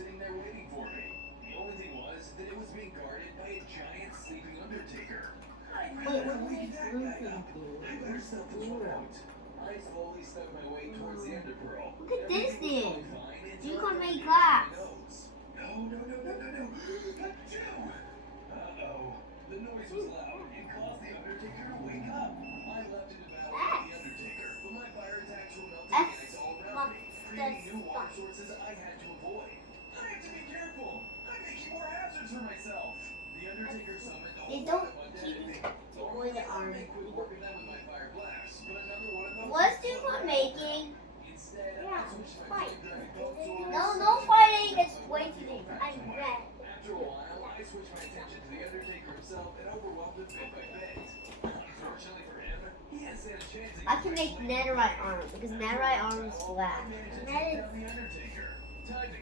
sitting there waiting for me. The only thing was that it was being guarded by a giant sleeping Undertaker. I really gotta wake that guy up. I better snuff the phone out. I slowly stuck my way towards the Underpearl. Look at this Everything was thing. going fine until You I can got make the glass. itch in my nose. No. Uh-oh. The noise was loud and caused the Undertaker to wake up. I left it to battle with the Undertaker, but my fire attacks were melting ice all around me, creating new water sources I had to avoid. I have to be careful. I'm making more hazards for myself. The Undertaker summoned a They whole don't lot of undead keep enemies. avoid the arm. I quit working them with my fire blast, but another one of them. What's Dupont making? Instead, I Yeah, switched my fight. flame dragon belt sword. No fighting. It's way too dangerous. I'm red. After a while, I switched my attention to the Undertaker himself and overwhelmed him bit by bit. Unfortunately for him, he hadn't stand a chance I can make netherite armor because netherite armor is flat. I managed to take down the Undertaker.